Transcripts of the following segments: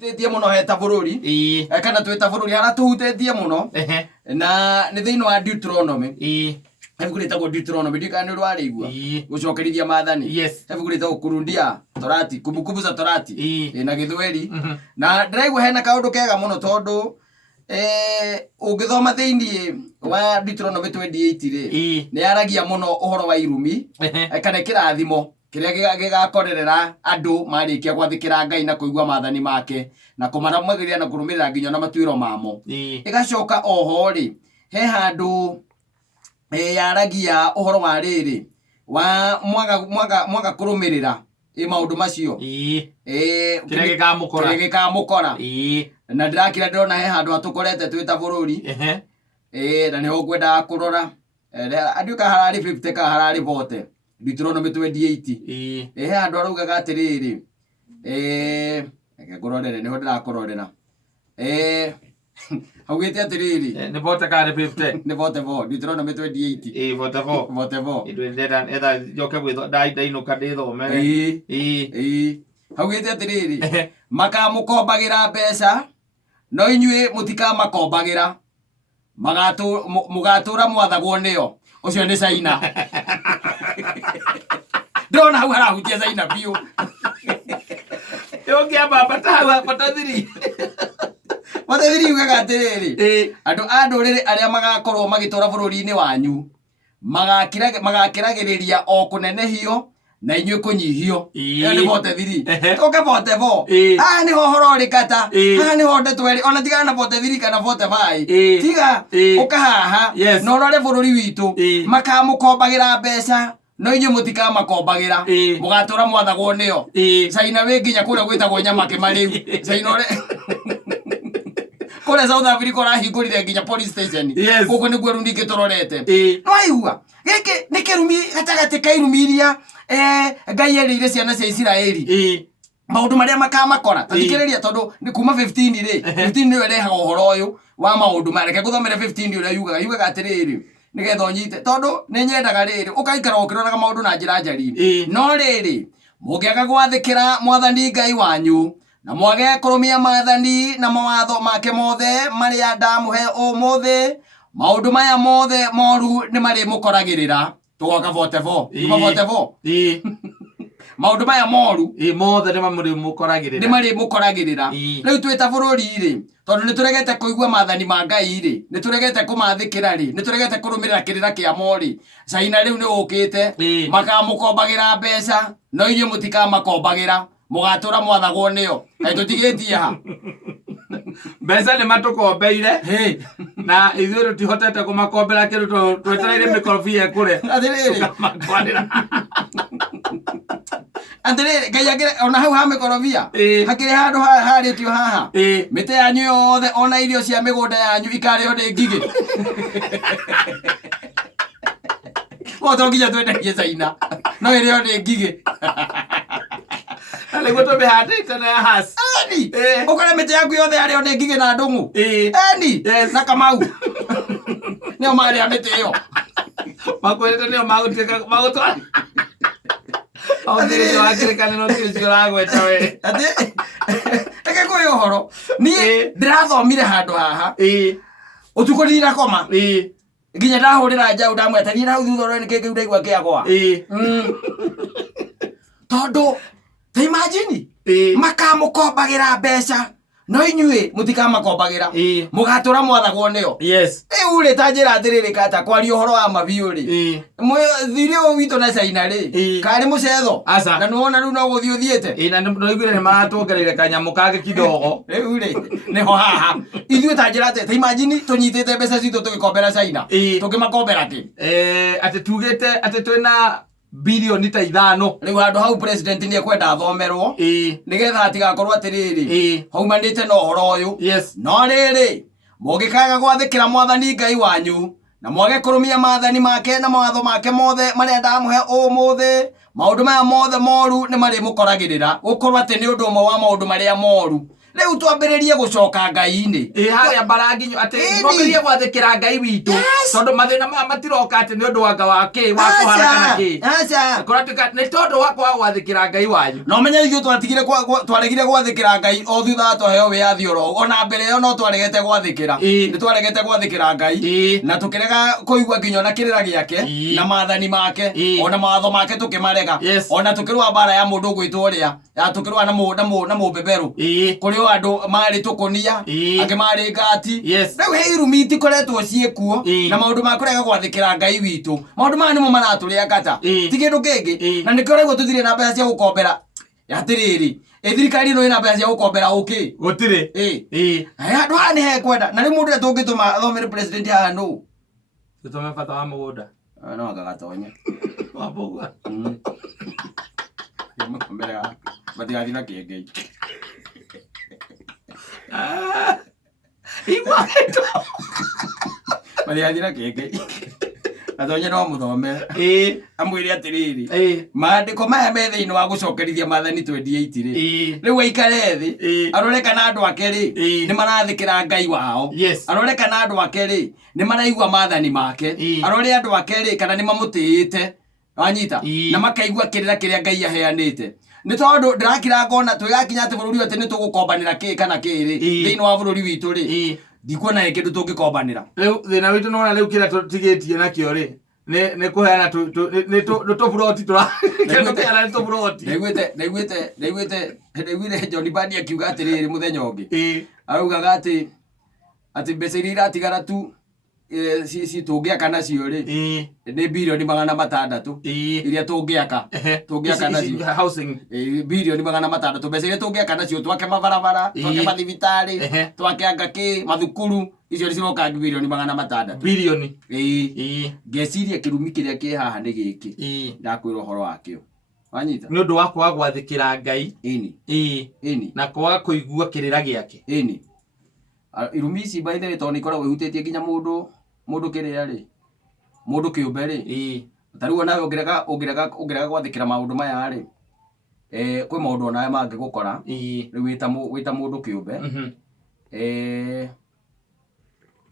Tetie muno heta bururi kana twita bururi hara tuhutetie muno na ni thiini wa Deuteronomy hebu letagwo Deuteronomy ndikani rwarigwa gucokerithia maathani hebu letagwo kurundia Torati kumbukumbu za Torati na Githweri na ndiraigwa hena kaundu kega muno tondu ungithoma thiini wa Deuteronomy 28 ri ni aragia muno uhoro wa irumi kana kirathimo kiria gigakorerera andu marikia gwathikira Ngai na kuigwa maathani make na kumaramagiria na kurumirira nginya na matuiro mamo igacoka oho ri he handu yaragia uhoro wa riri wa mwaga kurumirira maundu macio kiria gikamukora na ndirakira ndona he handu atukorete twita bururi na ni ugwenda kurora anduka harari 50 ka harari vote Deuteronomy 28 he handu araugaga atiriri ngororere niho ndirakororera haugite atiriri ni vote ka 50 ni vote vo Deuteronomy 28 vote vo ndenda etha joke gwitho ndainuka ndithome haugite atiriri makamukombagira mbeca no inyue mutika makombagira mugatura mwathagwo niyo ucio ni Caina ndona hau harahutia Caina biu yongia patathiri ugaga atiriri andu a nduriri aria magakorwo magitura bururi-ini wanyu magakiragiriria o kunenehio na inyue kunyihio ni vote thiri toke vote vo ni ho horo rikata ni ho ndetweri ona tigana na vote thiri kana vote vai tiga ukahaha no rore bururi witu makamukombagira mbeca no inyue mutika makombagira mugatura mwathagwo niyo Caina we nginya kuria gwitagwo Nyamake mariu Caina ore kule South Africa rahingurire nginya police station guku niguo rundi gitororete no aigua giki ni kirumi gatagati kairumiria Ngai erire ciana cia Isiraeli maundu maria makamakora tathikiriria tondu ni kuma 15 ri 15 ni rehaga uhoro uyu wa maundu mareke guthomera 15 uria yugaga atiriri nigetha unyite tondu ni nyendaga riri ukaikara ukiroraga maundu na njira njari no riri mungiaga gwathikira mwathani Ngai wanyu na mwage kurumia maathani na mawatho make mothe maria ndamuhe umuthi maundu maya mothe moru ni mari mukoragirira tugoka vote vo maundu maya moru mothe ni mari mukoragirira riu twita bururi ri tondu ni turegete kuigwa maathani ma Ngai ri ni turegete kumathikira ri ni turegete kurumirira kirira kia mori Caina riu ni ukite makamukombagira mbeca no inyue mutika makombagira mugatura mwathagwo niyo kai tutigitie ha mbeca ni matukombeire na ithuĩ rutihotete kumakombera kindu twetereire mikorobia kure atiriri Ngai agire ona hau ha mikorobia hakiri handu haritio haha mite yanyu yothe ona irio cia migunda yanyu ikario ni ngigi woto nginya twenderie Caina no irio ni ngigi ale goto be handite na has ukore mite yaku yothe ario ni ngigi na ndungu na Kamau nio mari amite yo makwete nio magutwa Athiri wakire kaneno kiri ragweta we eke ko yohoro ni ndirathomire handu haha utuko ni rakoma nginya ndahurira njau ndamwetania hau thutha ro ni kiki ndaigwa kiagwa tondu ta imagine makamukombagira mbeca no inyue mutika makombagira mugatura mwathagwo niyo uri ta njira atiriri kata kwari uhoro wa mabiu ri thiri o wito na Caina ri kari mucetho na nuona riu no guthio thiete na no igure ni maratuongereire kanyamu kage kidogo riu ri niho haha ithuĩ ta njira ta imagine tunyitite mbeca citu tugikombera Caina tukimakombera ki ati tugite ati twina bilioni ta 5 riu handu hau president ni ekwenda athomerwo nigetha atigakorwo atiriri haumanite no horo uyu no riri mungikaga gwathikira mwathani Ngai wanyu na mwage kurumia maathani make na mawatho make mothe maria ndamuhe umuthi maundu maya mothe moru ni mari mukoragirira gukorwo ati ni undu umwe wa maundu maria moru Riu twambiririe gucoka Ngai-ini haria Mbaranginyo ati twambiririe gwathikira Ngai witu tondu mathina maya matiroka ati ni undu wa nga wake wa kuharakana ki koratuka ni tondu wa gwathikira Ngai wanyu no menya ithuĩ twaregire gwathikira Ngai o thutha tuheo wiathi oro ona mbere ĩyo no twaregete gwathikira ni twaregete gwathikira Ngai na tukirega kuigua nginya na kirira giake na maathani make ona maatho make tukimarega ona tukirwa bara ya mundu gwitwo ria ya tukirwa na mubeberu kuri andu mari tukunia angi mari ngati riu he irumi itikoretwo ciekuo na maundu ma kurega gwathikira Ngai witu maundu maya nimo maraturia ngata ti kindu kingi na nikio rĩu tuthire na mbeca cia gukombera yatiriri thirikari ino ina mbeca cia gukombera uki gutire andu haha ni hekwenda na riu mundu uria tungituma athomere president haha no tutume bata wa mugunda no agagatonya wambugua mukombera batigathi na kengei batigathi na kengei atonye no muthomere amwire atiriri maandiko maya me thiini wa gucokerithia maathani 28 riu aikare thi arore kana andu ake ni marathikira Ngai wao arore kana andu ake ni maraigua maathani make arore andu ake kana ni mamutiite wanyita na makaigua kirira kiria Ngai aheanite ni tondu ndirakira ngona twigakinya ati bururi ati ni tugukombanira ki kana kiri thiini wa bururi witu ri ndikuona kindu tungikombanira riu thina witu nona riu kira tutigitie nakio ri ni kuheana ni to buroti tura kindu kiana ni to buroti ndaiguite John Badi akiuga atiriri muthenya ungi araugaga ati mbeca iria iratigara tu tungiaka nacio ri ni bilioni 600 iria tungiaka nacio housing bilioni 600 mbeca iria tungiaka nacio twake mabarabara twake mathibitari twake angaki mathukuru icio ni ciroka bilioni 600 bilioni ngeciria kirumi kiria ki haha ni giki ndakwira uhoro wakio wanyita ni undu wakwa gwathikira Ngai ini na kwaga kuigua kirira giake irumi ici by the way to ni koragwo ihutĩtie nginya mundu kiria ri mundu kiumbe ri tariu nawe ungirega gwathikira maundu maya ri kwi maundu onawe mangigukora riu wita mundu kiumbe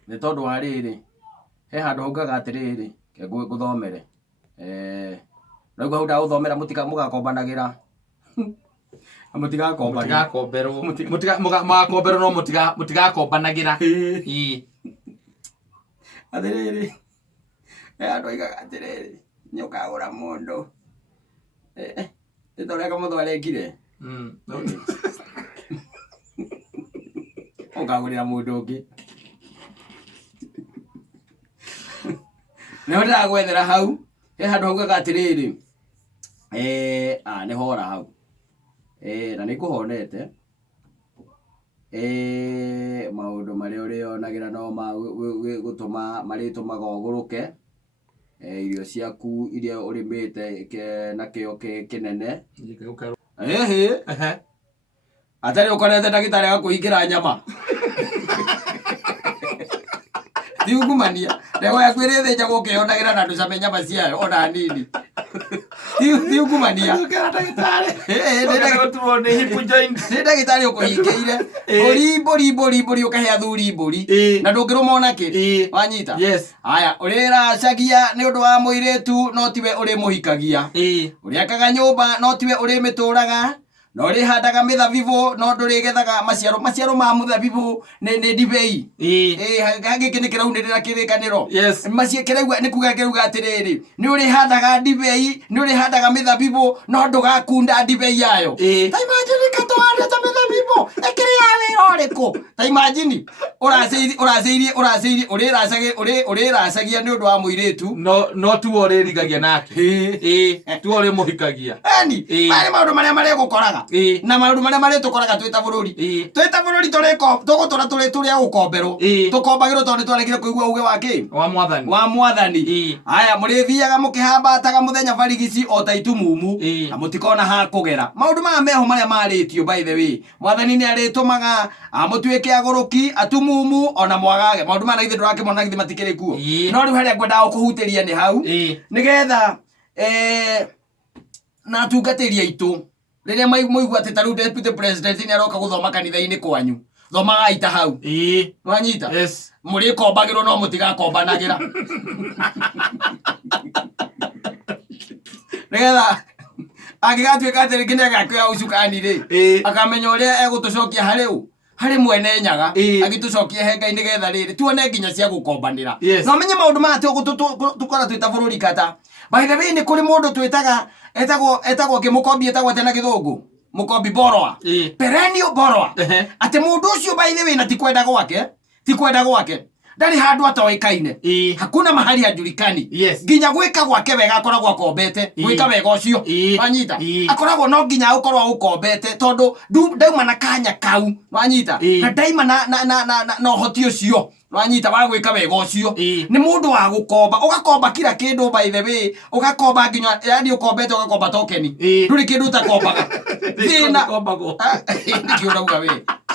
ni tondu wa riri he handu ugaga atiriri ke guthomere riu hau ndaguthomera mugakombanagira mutigakomberwo mugakomberwo no mutigakombanagira atiriri andu aigaga atiriri nyukagura mundu titoreka mundu arekire ukagurira mundu ungi niho ndagwethera hau he handu haugaga atiriri ni hora hau na ni kuhonete maundu maria urionagira no ma gutuma maritumaga uguruke irio ciaku iria urimite na kio kinene atari ukorete ndagitari ga kuhingira nyama thiungumania lego yakwire thija gukionagira na nducame nyama ciayo ona nini thiungumania ndagitari ukuhingiire mburi ukahea thuri mburi na ndungiruma onaki wanyita haya uriracagia ni undu wa muiritu no tiwe uri muhikagia uriakaga nyumba no tiwe uri mituraga no rihandaga mithabibu no ndurigethaga maciaro ma muthabibu ni ndibei hagiki ni kirau ndira kirikaniro macie kirauga ni kuga kiruga atiriri ni urihandaga ndibei ni urihandaga mithabibu no ndugakunda ndibei yayo ta imagine katwara ta mithabibu ekiri ya wira uriku ta imagine uriracagia ni undu wa muiritu no tu uririgagia nake tu uri muhikagia mari maundu maria marigukoraga na maundu maria maritukoraga twita bururi tugutura turi a gukomberwo tukombagirwo tondu twaregire kuigua uge wake wa mwathani haya murithiaga mukihambataga muthenya barigisi o ta itumumu na mutikona ha kugera maundu maya meho maria maritio by the way mwathani ni aritumaga mutuike aguruki atumumu ona mwagage maundu maya ithe turakimona githi matikire kuo no riu haria ngwenda kuhutiria ni hau nigetha na tungatĩri aitũ Rĩrĩa maigua atĩ ta rĩu deputy president nĩ aroka gũthoma kanitha-inĩ kwanyu, thomaga ita hau. Wanyita? Mũrĩkombagĩrwo no mũtigakombanagĩra. Nĩgetha angĩgatuĩka atĩ rĩngĩ nĩagakĩoya ũcukani-rĩ, akamenya ũrĩa egũtũcokia harĩ mwene nyaga, agĩtũcokia henga-inĩ nĩgetha rĩrĩ tuone nginya cia gũkombanĩra. No menye maũndũ maya tũkora twĩta bũrũri kata. By the way, nĩ kũrĩ mũndũ twĩtaga etagwo kĩmũkombi etagwo atĩ na gĩthũngũ, mũkombi borrower, perennial borrower. Atĩ mũndũ ũcio by the way na ti kwenda gwake ndari handu atoĩkaine, hakuna mahali hajulikani. Nginya gwĩka gwake wega akoragwo akombete, gwĩka wega ũcio wanyita, akoragwo no nginya ũkorwo ũkombete tondũ ndauma na kanya kau wanyita, na ndaima na ũhoti ũcio wanyita wa gwĩka wega ũcio. Nĩ mũndũ wa gũkomba, ũgakomba kila kĩndũ by the way, ũgakomba nginya yani ũkombete ũgakomba tokeni, ndũrĩ kĩndũ ũtakombaga thĩna nĩkĩo ũrauga we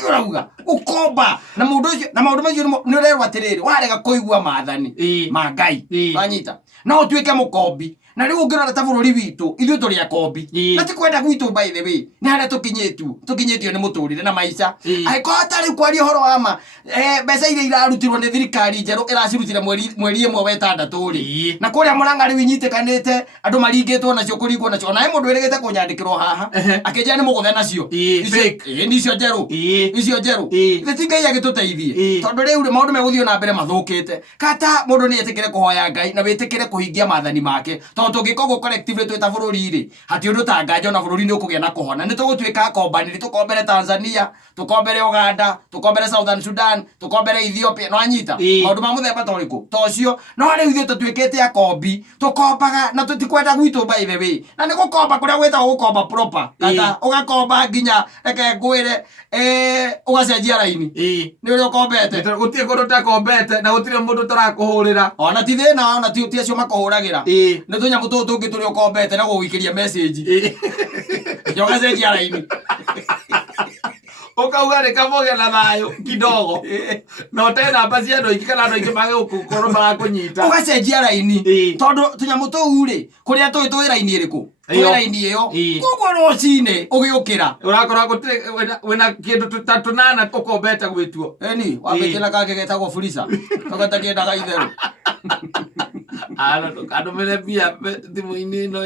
ũrauga ũkomba na mũndũ ũcio na maũndũ macio nĩ ũrerwo atĩrĩrĩ warega kũigua maathani ma Ngai wanyita no ũtuĩke mũkombi. Na rĩu ũngĩrora ta bũrũri witũ ithuĩ tũrĩ akombi na ti kwenda gwitũ by the way nĩ harĩa tũkinyĩtio nĩ mũtũrĩre na maica. Angĩkorwo hatarĩ kwaria ũhoro wa ma mbeca iria irarutirwo nĩ thirikari njerũ ĩracirutire mweri ĩmwe wa ĩtandatũ-rĩ, na kũrĩa Mũrang'a rĩu inyitĩkanĩte andũ maringĩtwo nacio kũringwo nacio, nawe mũndũ wĩrĩgĩte kũnyandĩkĩrwo haha akĩnjĩra nĩ mũgũthe nacio icio njerũ ithe ti Ngai agĩtũteithie tondũ rĩu maũndũ megũthiĩ na mbere mathũkĩte. Kata mũndũ nĩ etĩkĩre kũhoya Ngai na wĩtĩkĩre kũhingia maathani make tũngĩkorwo collectively twĩta bũrũri-rĩ hatirĩ ũndũ ta nganja na bũrũri nĩ ũkũgĩa na kũhona. Nĩ tũgũtuĩka akombanĩri, tũkombere Tanzania, tũkombere Uganda, tũkombere Southern Sudan, tũkombere Ethiopia no anyita maũndũ ma mũthemba ta ũrĩkũ ta ũcio. No rĩu ithuĩ tũtuĩkĩte akombi tũkombaga na tũtikwenda gwitũ by the way, na nĩ gũkomba kũrĩa gwĩtagwo gũkomba proper kata ũgakomba nginya reke ngwĩre ũgacenjia raini nĩ ũrĩa ũkombete. Gũtirĩ kũndũ ũtakombete na gũtirĩ mũndũ ũtarakũhũrĩra ona ti thĩna ona ti acio makũhũragĩra nĩ tũnyamũ tũtũ tũngĩ tũrĩa ũkombete na gũgũikĩria message ũgacenjia raini ũkauga rĩ kamũgĩa na thayũ kidogo no te namba cia andũ aingĩ kana andũ aingĩ mage gũkorwo marakũnyita ũgacenjia raini tondũ tũnyamũ tũu-rĩ kũrĩa twĩ raini ĩrĩkũ twĩ raini ĩyo koguo rũcinĩ ũgĩũkĩra ũrakora gũtirĩ wĩna kĩndũ ta tũnana ũkombete gwĩtuo eni wambĩtie na kangĩ getagwo Fuliza gatakiendaga itherũ andũ mene mbia thimũ-inĩ ĩno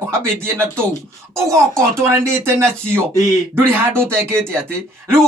wambĩtie na tũu ũgoka ũtwaranĩte nacio ndũrĩ handũ ũtekĩte atĩ rĩu